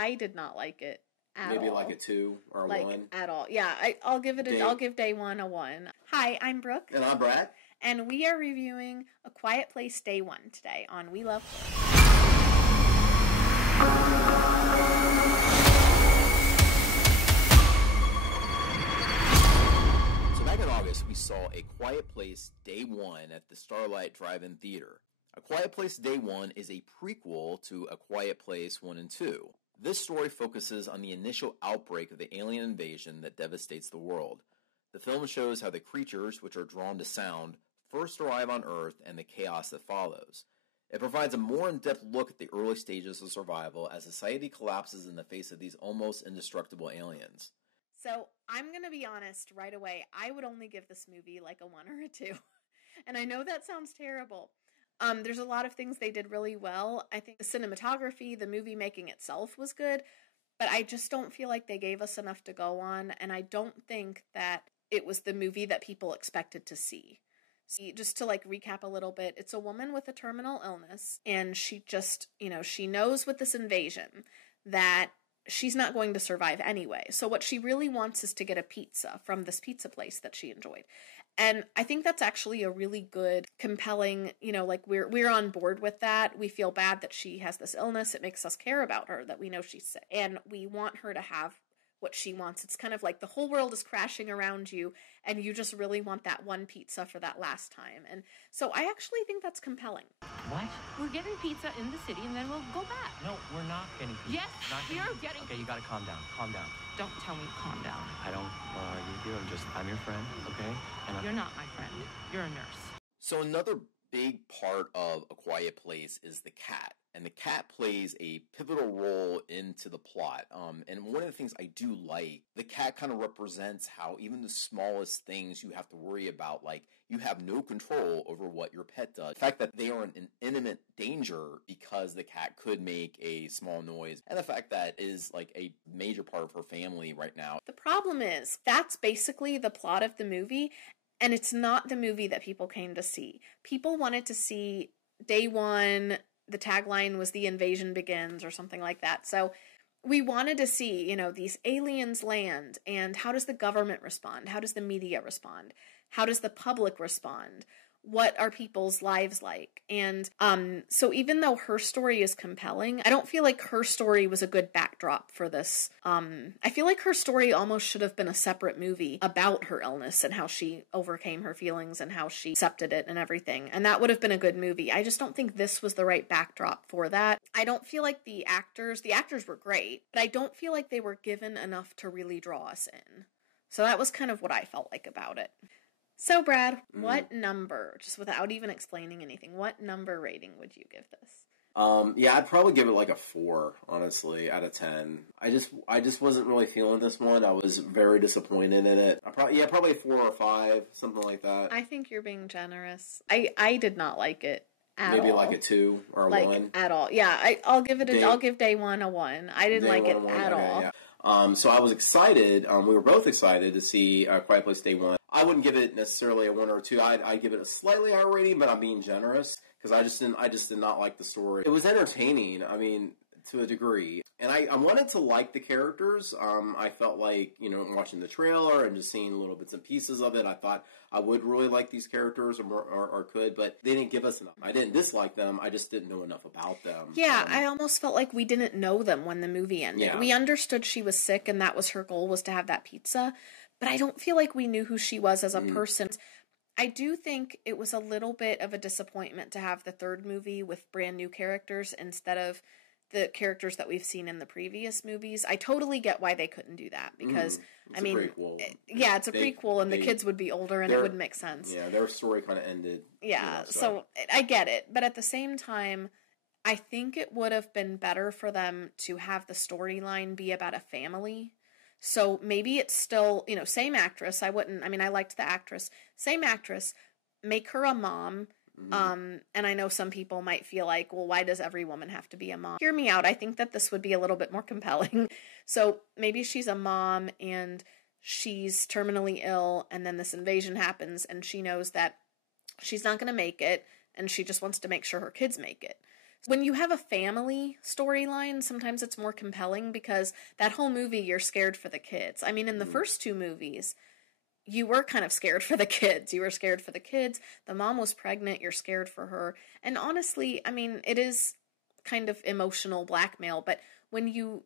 I did not like it at Maybe all. like a 2 or a like, 1. At all. Yeah, I'll give day 1 a 1. Hi, I'm Brooke. And I'm Brad. And we are reviewing A Quiet Place Day 1 today on We Love Horror. So back in August, we saw A Quiet Place Day 1 at the Starlight Drive-In Theater. A Quiet Place Day 1 is a prequel to A Quiet Place 1 and 2. This story focuses on the initial outbreak of the alien invasion that devastates the world. The film shows how the creatures, which are drawn to sound, first arrive on Earth and the chaos that follows. It provides a more in-depth look at the early stages of survival as society collapses in the face of these almost indestructible aliens. So, I'm going to be honest right away. I would only give this movie like a 1 or a 2. And I know that sounds terrible. There's a lot of things they did really well. I think the cinematography, the movie making itself was good, but I just don't feel like they gave us enough to go on, and I don't think that it was the movie that people expected to see. Just to recap a little bit, it's a woman with a terminal illness, and she just, she knows with this invasion that she's not going to survive anyway. So what she really wants is to get a pizza from this pizza place that she enjoyed. And I think that's actually a really good, compelling, we're on board with that. We feel bad that she has this illness. It makes us care about her, that we know she's sick. And we want her to have what she wants. It's kind of like the whole world is crashing around you, and you just really want that one pizza for that last time. And so I actually think that's compelling. What? We're getting pizza in the city, and then we'll go back. No, we're not getting pizza. Yes, you're getting... Okay, you gotta calm down. Calm down. Don't tell me to calm down. I don't argue with you. I'm your friend, okay? And You're not my friend. You're a nurse. So another big part of A Quiet Place is the cat. And the cat plays a pivotal role into the plot. And one of the things I do like, the cat kind of represents how even the smallest things you have to worry about, like you have no control over what your pet does. The fact that they are in imminent danger because the cat could make a small noise, and the fact that is like a major part of her family right now. The problem is, that's basically the plot of the movie, and it's not the movie that people came to see. People wanted to see Day 1... The tagline was "The invasion begins" or something like that. So we wanted to see, these aliens land, and how does the government respond? How does the media respond? How does the public respond? What are people's lives like? And so even though her story is compelling, I don't feel like her story was a good backdrop for this. I feel like her story almost should have been a separate movie about her illness and how she overcame her feelings and how she accepted it and everything. And that would have been a good movie. I just don't think this was the right backdrop for that. I don't feel like the actors were great, but I don't feel like they were given enough to really draw us in. So that was kind of what I felt like about it. So, Brad, what number, just without even explaining anything, what number rating would you give this? Yeah, I'd probably give it like a 4, honestly, out of 10. I just wasn't really feeling this one. I was very disappointed in it. Probably a 4 or 5, something like that. I think you're being generous. I did not like it at all. Maybe like a 2 or a 1. At all. Yeah, I'll give Day 1 a 1. I didn't like it at all. Yeah. So I was excited. We were both excited to see Quiet Place Day 1. I wouldn't give it necessarily a 1 or a 2. I'd give it a slightly higher rating, but I'm being generous because I just did not like the story. It was entertaining. I mean, to a degree, and I wanted to like the characters. I felt like watching the trailer and just seeing little bits and pieces of it, I thought I would really like these characters or could, but they didn't give us enough. I didn't dislike them. I just didn't know enough about them. Yeah, I almost felt like we didn't know them when the movie ended. Yeah. We understood she was sick and that was her goal, was to have that pizza. But I don't feel like we knew who she was as a person. I do think it was a little bit of a disappointment to have the third movie with brand new characters instead of the characters that we've seen in the previous movies. I totally get why they couldn't do that because, it's a prequel. Yeah, it's a prequel and the kids would be older and it wouldn't make sense. Yeah, their story kind of ended. Yeah, so I get it. But at the same time, I think it would have been better for them to have the storyline be about a family. So maybe it's still, same actress. I liked the actress. Same actress, make her a mom. And I know some people might feel like, well, why does every woman have to be a mom? Hear me out. I think that this would be a little bit more compelling. So maybe she's a mom and she's terminally ill, and then this invasion happens and she knows that she's not going to make it and she just wants to make sure her kids make it. When you have a family storyline, sometimes it's more compelling because that whole movie, you're scared for the kids. I mean, in the first two movies, you were kind of scared for the kids. You were scared for the kids. The mom was pregnant. You're scared for her. And honestly, I mean, it is kind of emotional blackmail. But when you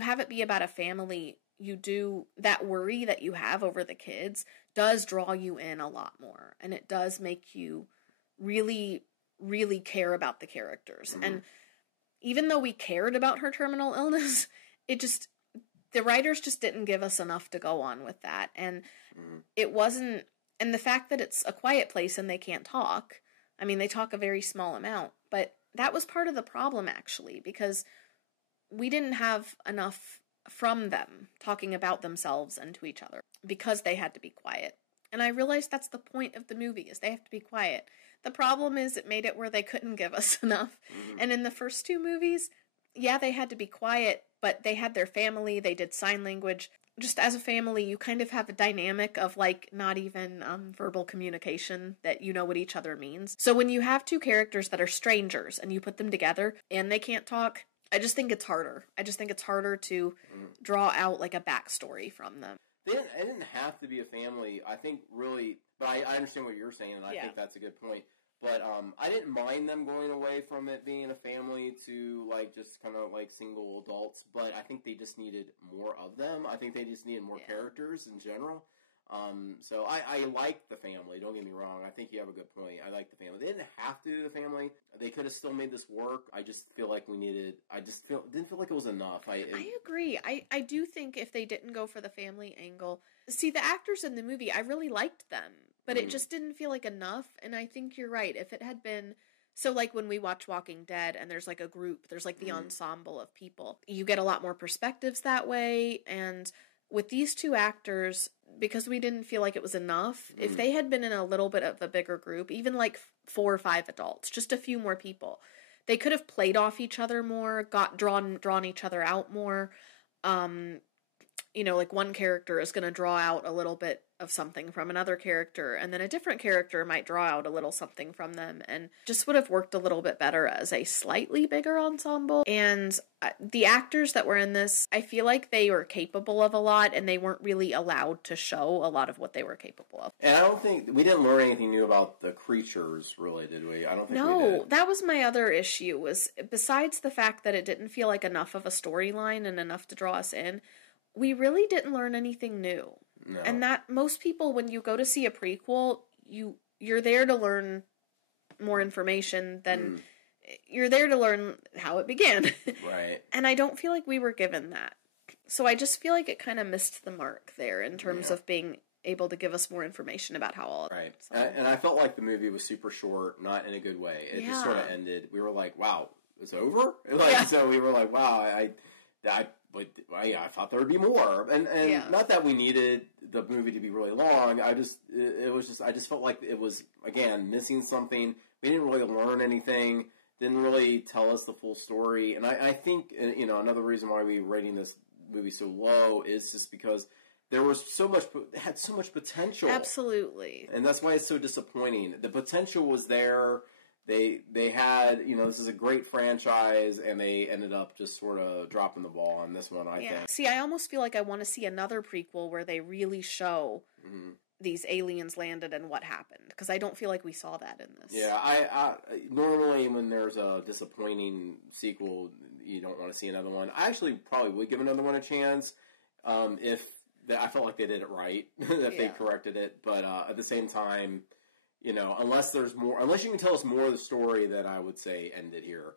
have it be about a family, you do, that worry that you have over the kids does draw you in a lot more. And it does make you really, really care about the characters. And even though we cared about her terminal illness, the writers just didn't give us enough to go on with that. And it wasn't, and the fact that it's a quiet place and they can't talk, I mean, they talk a very small amount, but that was part of the problem, actually, because we didn't have enough from them talking about themselves and to each other because they had to be quiet. And I realized that's the point of the movie, is they have to be quiet. The problem is it made it where they couldn't give us enough. And in the first two movies, yeah, they had to be quiet, but they had their family, they did sign language. Just as a family, you kind of have a dynamic of, like, not even verbal communication, that you know what each other means. So when you have two characters that are strangers and you put them together and they can't talk, I just think it's harder. I just think it's harder to draw out, like, a backstory from them. It didn't have to be a family, I think, really, but I understand what you're saying, and I think that's a good point. But I didn't mind them going away from it being a family to, like, just kind of, like, single adults, but I think they just needed more of them. I think they just needed more characters in general. So I like the family, don't get me wrong. I think you have a good point. I like the family. They didn't have to do the family. They could have still made this work. I just feel like didn't feel like it was enough. I agree. I do think if they didn't go for the family angle, see, the actors in the movie, I really liked them, but it just didn't feel like enough. And I think you're right. If it had been, so like when we watch Walking Dead and there's like a group, there's like the ensemble of people, you get a lot more perspectives that way. And with these two actors, because we didn't feel like it was enough, if they had been in a little bit of a bigger group, even like 4 or 5 adults, just a few more people, they could have played off each other more, drawn each other out more. You know, like one character is going to draw out a little bit of something from another character, and then a different character might draw out a little something from them, and just would have worked a little bit better as a slightly bigger ensemble. And the actors that were in this, I feel like they were capable of a lot, and they weren't really allowed to show a lot of what they were capable of. And I don't think, we didn't learn anything new about the creatures, really, did we? I don't think we did. No, that was my other issue, was besides the fact that it didn't feel like enough of a storyline and enough to draw us in, we really didn't learn anything new. No. And that most people, when you go to see a prequel, you're there to learn more information than you're there to learn how it began. Right. And I don't feel like we were given that. So I just feel like it kind of missed the mark there in terms of being able to give us more information about how all right. And I felt like the movie was super short, not in a good way. It just sort of ended. We were like, wow, it's over? So we were like, wow, I thought there would be more, and not that we needed the movie to be really long. I just felt like it was, again, missing something. We didn't really learn anything. Didn't really tell us the full story. And I think, you know, another reason why we're rating this movie so low is just because there was had so much potential. Absolutely. And that's why it's so disappointing. The potential was there. They had, you know, this is a great franchise, and they ended up just sort of dropping the ball on this one, I think. See, I almost feel like I want to see another prequel where they really show these aliens landed and what happened, because I don't feel like we saw that in this. Yeah, I normally when there's a disappointing sequel, you don't want to see another one. I actually probably would give another one a chance if I felt like they did it right, if they corrected it. But at the same time, you know, unless you can tell us more of the story, then I would say end it here.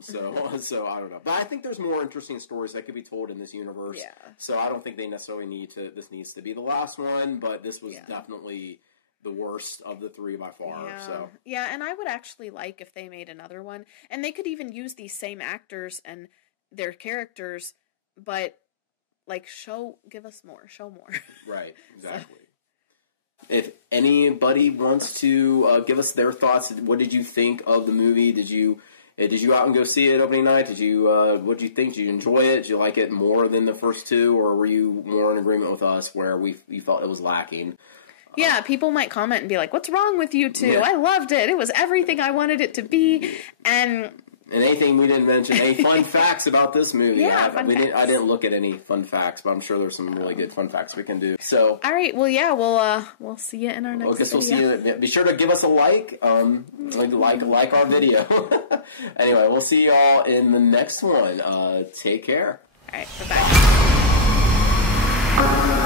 So I don't know. But I think there's more interesting stories that could be told in this universe. Yeah. So I don't think they necessarily this needs to be the last one, but this was definitely the worst of the 3 by far. Yeah. So. Yeah, and I would actually like if they made another one. And they could even use these same actors and their characters, but like give us more, show more. Right, exactly. If anybody wants to give us their thoughts, what did you think of the movie? Did you out and go see it opening night? What did you think? Did you enjoy it? Did you like it more than the first 2, or were you more in agreement with us where we felt it was lacking? Yeah, people might comment and be like, "What's wrong with you two? I loved it. It was everything I wanted it to be." And And anything we didn't mention, any fun facts about this movie? Yeah, I didn't look at any fun facts, but I'm sure there's some really good fun facts we can do. So, all right, well, yeah, we'll see you in our next. I guess video. we'll see you. Be sure to give us a like, like our video. Anyway, we'll see y'all in the next one. Take care. All right, bye bye.